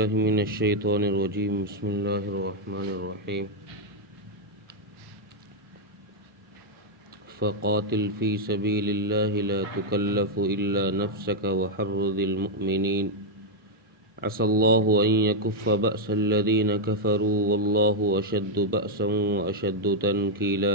بالله من الشيطان الرجيم. بسم الله الرحمن الرحيم. فقاتل في سبيل الله لا تكلف إلا نفسك وحرض المؤمنين عسى الله أن يكف بأس الذين كفروا والله أشد بأسا وأشد تنكيلا.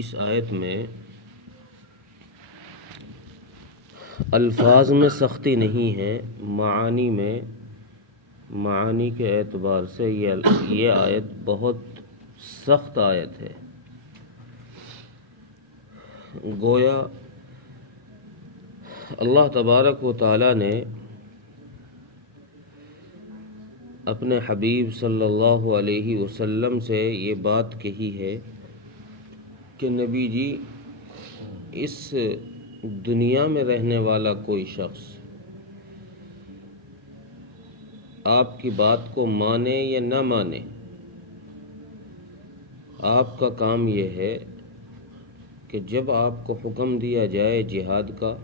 اس آیت میں الفاظ میں سختی نہیں ہے، معانی کے اعتبار سے یہ آیت بہت سخت آیت ہے. گویا اللہ تبارک و تعالی نے اپنے حبیب صلی اللہ علیہ وسلم سے یہ بات کہی ہے کہ نبی جی، اس دنیا میں رہنے والا کوئی شخص آپ کی بات کو مانے یا نہ مانے، آپ کا کام یہ ہے کہ جب آپ کو حکم دیا جائے جہاد کا،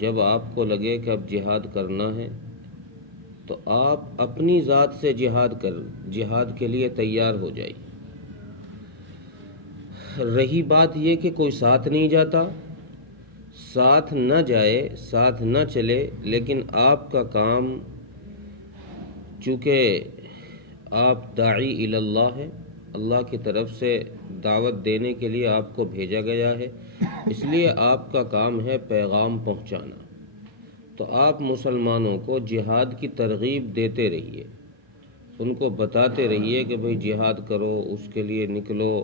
جب آپ کو لگے کہ اب جہاد کرنا ہے، تو آپ اپنی ذات سے جہاد کے لیے تیار ہو جائیے. رہی بات یہ کہ کوئی ساتھ نہیں جاتا، ساتھ نہ جائے، ساتھ نہ چلے، لیکن آپ کا کام، چونکہ آپ داعی الی اللہ ہیں، اللہ کی طرف سے دعوت دینے کے لیے آپ کو بھیجا گیا ہے، اس لیے آپ کا کام ہے پیغام پہنچانا. تو آپ مسلمانوں کو جہاد کی ترغیب دیتے رہیے، ان کو بتاتے رہیے کہ بھئی جہاد کرو، اس کے لیے نکلو،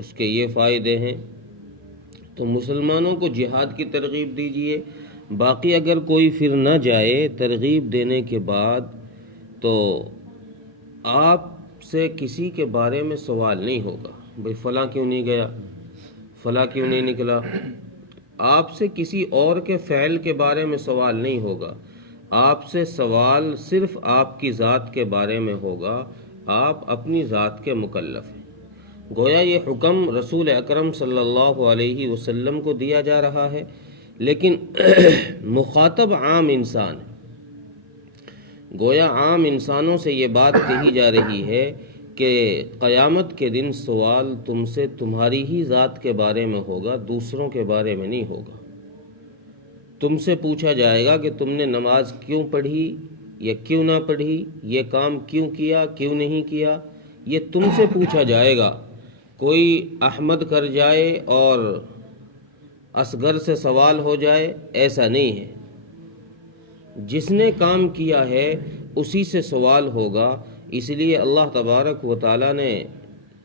اس کے یہ فائدے ہیں. تو مسلمانوں کو جہاد کی ترغیب دیجئے. باقی اگر کوئی پھر نہ جائے ترغیب دینے کے بعد، تو آپ سے کسی کے بارے میں سوال نہیں ہوگا، بھئی فلاں کیوں نہیں گیا، فلاں کیوں نہیں نکلا. آپ سے کسی اور کے فعل کے بارے میں سوال نہیں ہوگا، آپ سے سوال صرف آپ کی ذات کے بارے میں ہوگا. آپ اپنی ذات کے مکلف ہیں. گویا یہ حکم رسول اکرم صلی اللہ علیہ وسلم کو دیا جا رہا ہے، لیکن مخاطب عام انسان ہے. گویا عام انسانوں سے یہ بات کہی جا رہی ہے کہ قیامت کے دن سوال تم سے تمہاری ہی ذات کے بارے میں ہوگا، دوسروں کے بارے میں نہیں ہوگا. تم سے پوچھا جائے گا کہ تم نے نماز کیوں پڑھی یا کیوں نہ پڑھی، یہ کام کیوں کیا، کیوں نہیں کیا، یہ تم سے پوچھا جائے گا. کوئی احمد کر جائے اور اصغر سے سوال ہو جائے، ایسا نہیں ہے. جس نے کام کیا ہے اسی سے سوال ہوگا. اس لیے اللہ تبارک و تعالی نے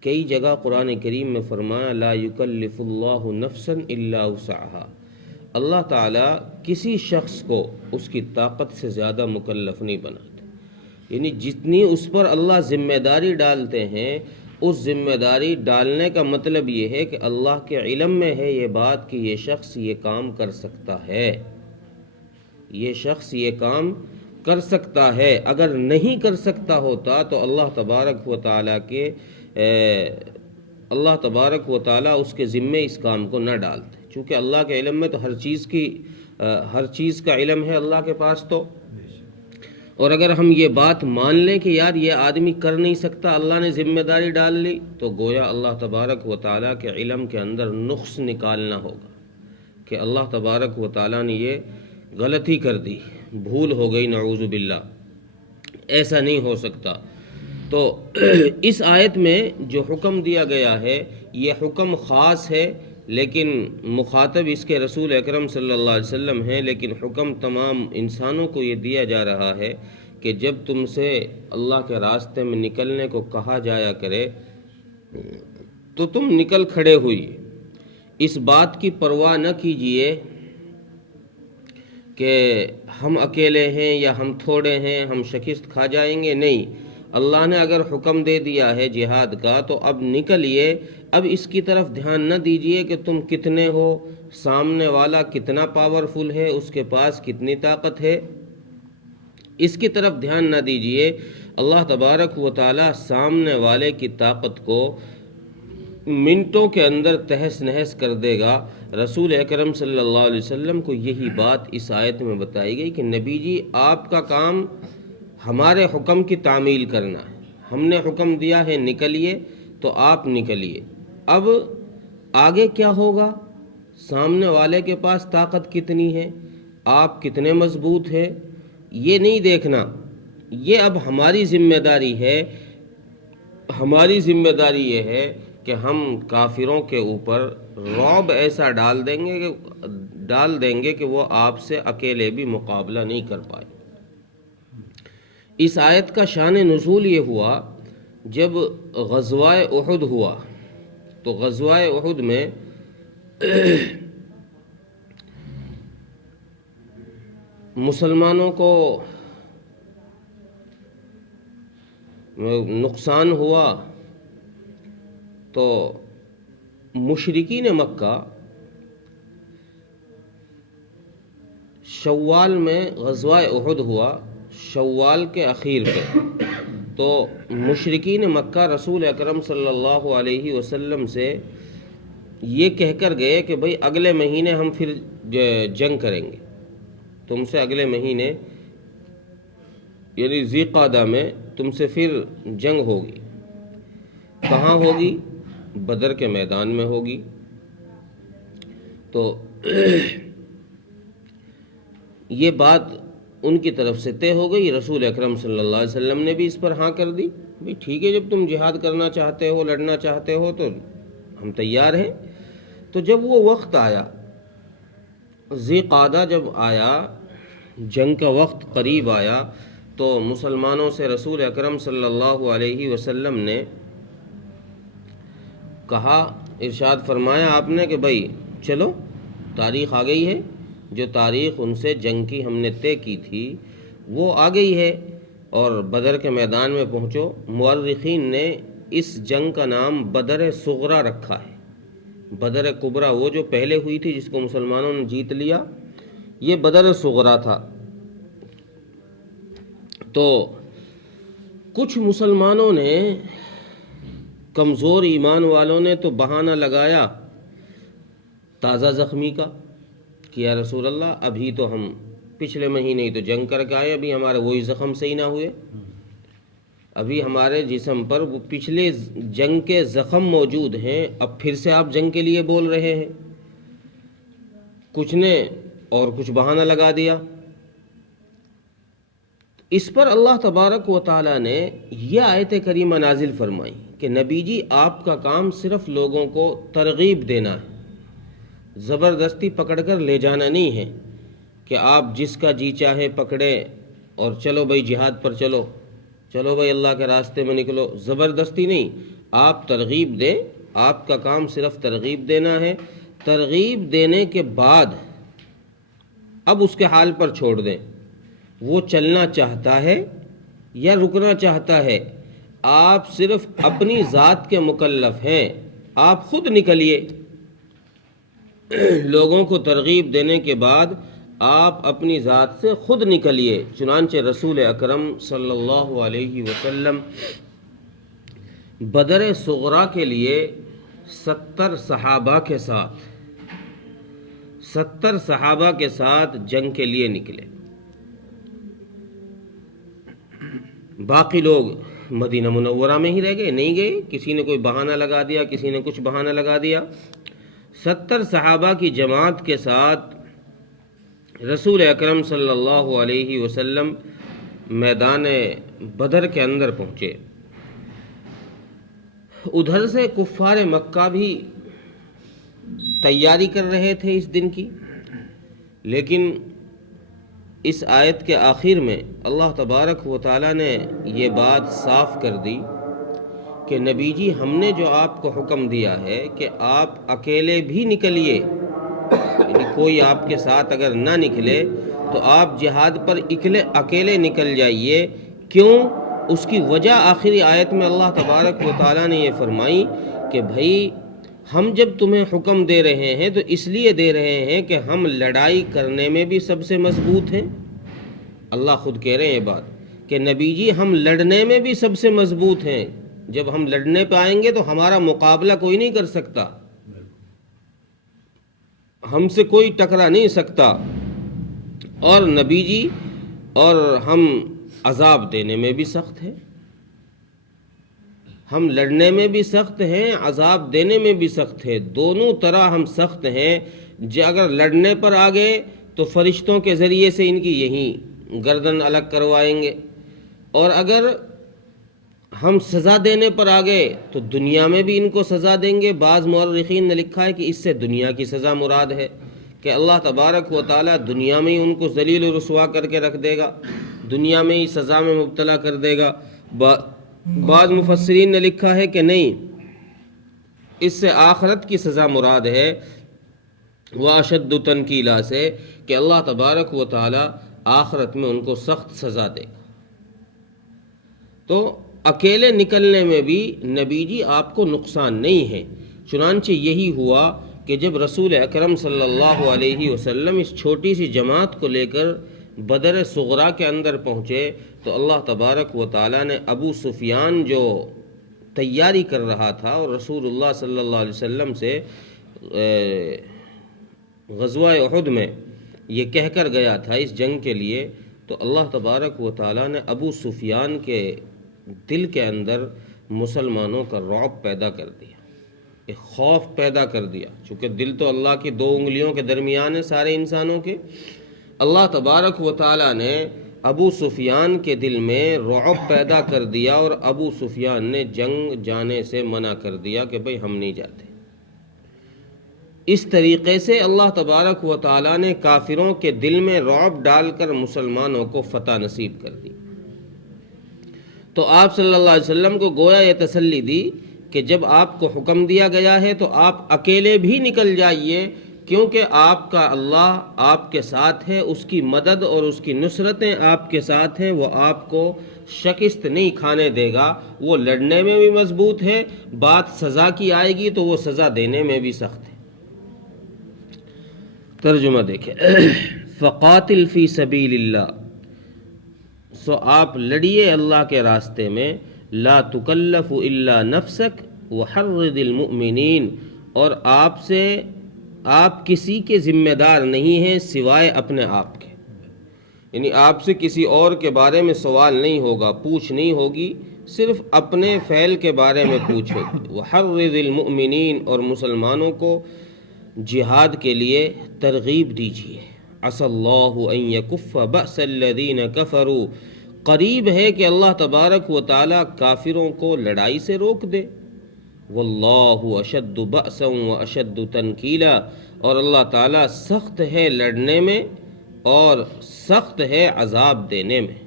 کئی جگہ قرآن کریم میں فرمایا لا یکلف اللہ نفسا الا وسعها. اللہ تعالی کسی شخص کو اس کی طاقت سے زیادہ مکلف نہیں بناتے. یعنی جتنی اس پر اللہ ذمہ داری ڈالتے ہیں، اس ذمہ داری ڈالنے کا مطلب یہ ہے کہ اللہ کے علم میں ہے یہ بات کہ یہ شخص یہ کام کر سکتا ہے، یہ شخص یہ کام کر سکتا ہے. اگر نہیں کر سکتا ہوتا تو اللہ تبارک و تعالی اس کے ذمے اس کام کو نہ ڈالتے. چونکہ اللہ کے علم میں تو ہر چیز کا علم ہے اللہ کے پاس. تو اور اگر ہم یہ بات مان لیں کہ یار یہ آدمی کر نہیں سکتا، اللہ نے ذمہ داری ڈال لی، تو گویا اللہ تبارک و تعالیٰ کے علم کے اندر نقص نکالنا ہوگا کہ اللہ تبارک و تعالیٰ نے یہ غلطی کر دی، بھول ہو گئی، نعوذ باللہ. ایسا نہیں ہو سکتا. تو اس آیت میں جو حکم دیا گیا ہے یہ حکم خاص ہے، لیکن مخاطب اس کے رسول اکرم صلی اللہ علیہ وسلم ہیں. لیکن حکم تمام انسانوں کو یہ دیا جا رہا ہے کہ جب تم سے اللہ کے راستے میں نکلنے کو کہا جایا کرے تو تم نکل کھڑے ہوئیے. اس بات کی پرواہ نہ کیجئے کہ ہم اکیلے ہیں یا ہم تھوڑے ہیں، ہم شکست کھا جائیں گے. نہیں، اللہ نے اگر حکم دے دیا ہے جہاد کا تو اب نکلیے. اب اس کی طرف دھیان نہ دیجئے کہ تم کتنے ہو، سامنے والا کتنا پاورفل ہے، اس کے پاس کتنی طاقت ہے، اس کی طرف دھیان نہ دیجئے. اللہ تبارک و تعالی سامنے والے کی طاقت کو منٹوں کے اندر تہس نہس کر دے گا۔ رسول اکرم صلی اللہ علیہ وسلم کو یہی بات اس آیت میں بتائی گئی کہ نبی جی آپ کا کام ہمارے حکم کی تعمیل کرنا ہے، ہم نے حکم دیا ہے نکلیے تو آپ نکلیے۔ اب آگے کیا ہوگا، سامنے والے کے پاس طاقت کتنی ہے، آپ کتنے مضبوط ہیں، یہ نہیں دیکھنا، یہ اب ہماری ذمہ داری ہے۔ ہماری ذمہ داری یہ ہے کہ ہم کافروں کے اوپر رعب ایسا ڈال دیں گے کہ وہ آپ سے اکیلے بھی مقابلہ نہیں کر پائے۔ اس آیت کا شان نزول یہ ہوا جب غزوہ احد ہوا، تو غزوہ احد میں مسلمانوں کو نقصان ہوا، تو مشرکین مکہ شوال میں غزوہ احد ہوا، شوال کے اخیر پہ، تو مشرکین مکہ رسول اکرم صلی اللہ علیہ وسلم سے یہ کہہ کر گئے کہ بھئی اگلے مہینے ہم پھر جنگ کریں گے، تم سے اگلے مہینے یعنی ذی قعدہ میں تم سے پھر جنگ ہوگی۔ کہاں ہوگی؟ بدر کے میدان میں ہوگی۔ تو یہ بات ان کی طرف سے طے ہو گئی، رسول اکرم صلی اللہ علیہ وسلم نے بھی اس پر ہاں کر دی، بھئی ٹھیک ہے، جب تم جہاد کرنا چاہتے ہو، لڑنا چاہتے ہو تو ہم تیار ہیں۔ تو جب وہ وقت آیا، ذی قعدہ جب آیا، جنگ کا وقت قریب آیا، تو مسلمانوں سے رسول اکرم صلی اللہ علیہ وسلم نے کہا، ارشاد فرمایا آپ نے کہ بھئی چلو، تاریخ آ گئی ہے، جو تاریخ ان سے جنگ کی ہم نے طے کی تھی وہ آ گئی ہے، اور بدر کے میدان میں پہنچو۔ مورخین نے اس جنگ کا نام بدر صغریٰ رکھا ہے۔ بدر کبریٰ وہ جو پہلے ہوئی تھی جس کو مسلمانوں نے جیت لیا، یہ بدر صغریٰ تھا۔ تو کچھ مسلمانوں نے، کمزور ایمان والوں نے تو بہانہ لگایا تازہ زخمی کا کہ یا رسول اللہ ابھی تو ہم پچھلے مہینے ہی تو جنگ کر کے آئے، ابھی ہمارے وہی زخم صحیح نہ ہوئے، ابھی ہمارے جسم پر وہ پچھلے جنگ کے زخم موجود ہیں، اب پھر سے آپ جنگ کے لیے بول رہے ہیں۔ کچھ نے اور کچھ بہانہ لگا دیا۔ اس پر اللہ تبارک و تعالیٰ نے یہ آیت کریمہ نازل فرمائی کہ نبی جی آپ کا کام صرف لوگوں کو ترغیب دینا ہے، زبردستی پکڑ کر لے جانا نہیں ہے کہ آپ جس کا جی چاہے پکڑیں اور چلو بھائی جہاد پر چلو، چلو بھائی اللہ کے راستے میں نکلو، زبردستی نہیں، آپ ترغیب دیں، آپ کا کام صرف ترغیب دینا ہے۔ ترغیب دینے کے بعد اب اس کے حال پر چھوڑ دیں، وہ چلنا چاہتا ہے یا رکنا چاہتا ہے، آپ صرف اپنی ذات کے مکلف ہیں، آپ خود نکلیے۔ لوگوں کو ترغیب دینے کے بعد آپ اپنی ذات سے خود نکلیے۔ چنانچہ رسول اکرم صلی اللہ علیہ وسلم بدر صغریٰ کے لیے 70 صحابہ کے ساتھ جنگ کے لیے نکلے۔ باقی لوگ مدینہ منورہ میں ہی رہ گئے، نہیں گئے، کسی نے کوئی بہانہ لگا دیا، کسی نے کچھ بہانہ لگا دیا۔ 70 صحابہ کی جماعت کے ساتھ رسول اکرم صلی اللہ علیہ وسلم میدان بدر کے اندر پہنچے۔ ادھر سے کفار مکہ بھی تیاری کر رہے تھے اس دن کی، لیکن اس آیت کے آخر میں اللہ تبارک و تعالیٰ نے یہ بات صاف کر دی کہ نبی جی ہم نے جو آپ کو حکم دیا ہے کہ آپ اکیلے بھی نکلیے، یعنی کوئی آپ کے ساتھ اگر نہ نکلے تو آپ جہاد پر اکیلے نکل جائیے۔ کیوں؟ اس کی وجہ آخری آیت میں اللہ تبارک و تعالیٰ نے یہ فرمائی کہ بھائی ہم جب تمہیں حکم دے رہے ہیں تو اس لیے دے رہے ہیں کہ ہم لڑائی کرنے میں بھی سب سے مضبوط ہیں۔ اللہ خود کہہ رہے ہیں یہ بات کہ نبی جی ہم لڑنے میں بھی سب سے مضبوط ہیں، جب ہم لڑنے پہ آئیں گے تو ہمارا مقابلہ کوئی نہیں کر سکتا، ہم سے کوئی ٹکرا نہیں سکتا، اور نبی جی اور ہم عذاب دینے میں بھی سخت ہیں، ہم لڑنے میں بھی سخت ہیں، عذاب دینے میں بھی سخت ہیں، دونوں طرح ہم سخت ہیں۔ اگر لڑنے پر آ گئے تو فرشتوں کے ذریعے سے ان کی یہیں گردن الگ کروائیں گے، اور اگر ہم سزا دینے پر آ گئے تو دنیا میں بھی ان کو سزا دیں گے۔ بعض مورخین نے لکھا ہے کہ اس سے دنیا کی سزا مراد ہے کہ اللہ تبارک و تعالیٰ دنیا میں ہی ان کو ذلیل و رسوا کر کے رکھ دے گا، دنیا میں ہی سزا میں مبتلا کر دے گا۔ بعض مفسرین نے لکھا ہے کہ نہیں، اس سے آخرت کی سزا مراد ہے، وَأَشَدُّ تَنْكِيلًا سے، کہ اللہ تبارک و تعالیٰ آخرت میں ان کو سخت سزا دے گا۔ تو اکیلے نکلنے میں بھی نبی جی آپ کو نقصان نہیں ہے۔ چنانچہ یہی ہوا کہ جب رسول اکرم صلی اللہ علیہ وسلم اس چھوٹی سی جماعت کو لے کر بدر صغریٰ کے اندر پہنچے تو اللہ تبارک و تعالیٰ نے ابو سفیان جو تیاری کر رہا تھا اور رسول اللہ صلی اللہ علیہ وسلم سے غزوہ احد میں یہ کہہ کر گیا تھا اس جنگ کے لیے، تو اللہ تبارک و تعالیٰ نے ابو سفیان کے دل کے اندر مسلمانوں کا رعب پیدا کر دیا، ایک خوف پیدا کر دیا۔ چونکہ دل تو اللہ کی دو انگلیوں کے درمیان ہے سارے انسانوں کے، اللہ تبارک و تعالیٰ نے ابو سفیان کے دل میں رعب پیدا کر دیا، اور ابو سفیان نے جنگ جانے سے منع کر دیا کہ بھئی ہم نہیں جاتے۔ اس طریقے سے اللہ تبارک و تعالیٰ نے کافروں کے دل میں رعب ڈال کر مسلمانوں کو فتح نصیب کر دی۔ تو آپ صلی اللہ علیہ وسلم کو گویا یہ تسلی دی کہ جب آپ کو حکم دیا گیا ہے تو آپ اکیلے بھی نکل جائیے، کیونکہ آپ کا اللہ آپ کے ساتھ ہے، اس کی مدد اور اس کی نصرتیں آپ کے ساتھ ہیں، وہ آپ کو شکست نہیں کھانے دے گا، وہ لڑنے میں بھی مضبوط ہے، بات سزا کی آئے گی تو وہ سزا دینے میں بھی سخت ہے۔ ترجمہ دیکھیں، فقاتل فی سبیل اللہ، سو آپ لڑیے اللہ کے راستے میں، لا تکلف الا نفسک وحرض المؤمنین، اور آپ کسی کے ذمہ دار نہیں ہیں سوائے اپنے آپ کے، یعنی آپ سے کسی اور کے بارے میں سوال نہیں ہوگا، پوچھ نہیں ہوگی، صرف اپنے فعل کے بارے میں پوچھ ہوگی۔ وحرض المؤمنین، اور مسلمانوں کو جہاد کے لیے ترغیب دیجیے۔ عسى اللہ ان یکف بأس الذین کفروا، قریب ہے کہ اللہ تبارک و تعالیٰ کافروں کو لڑائی سے روک دے۔ واللہ اشد بأسا واشد تنکیلا، اور اللہ تعالیٰ سخت ہے لڑنے میں اور سخت ہے عذاب دینے میں۔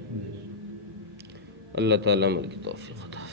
اللہ تعالیٰ مل کی توفیق عطا فرمائے۔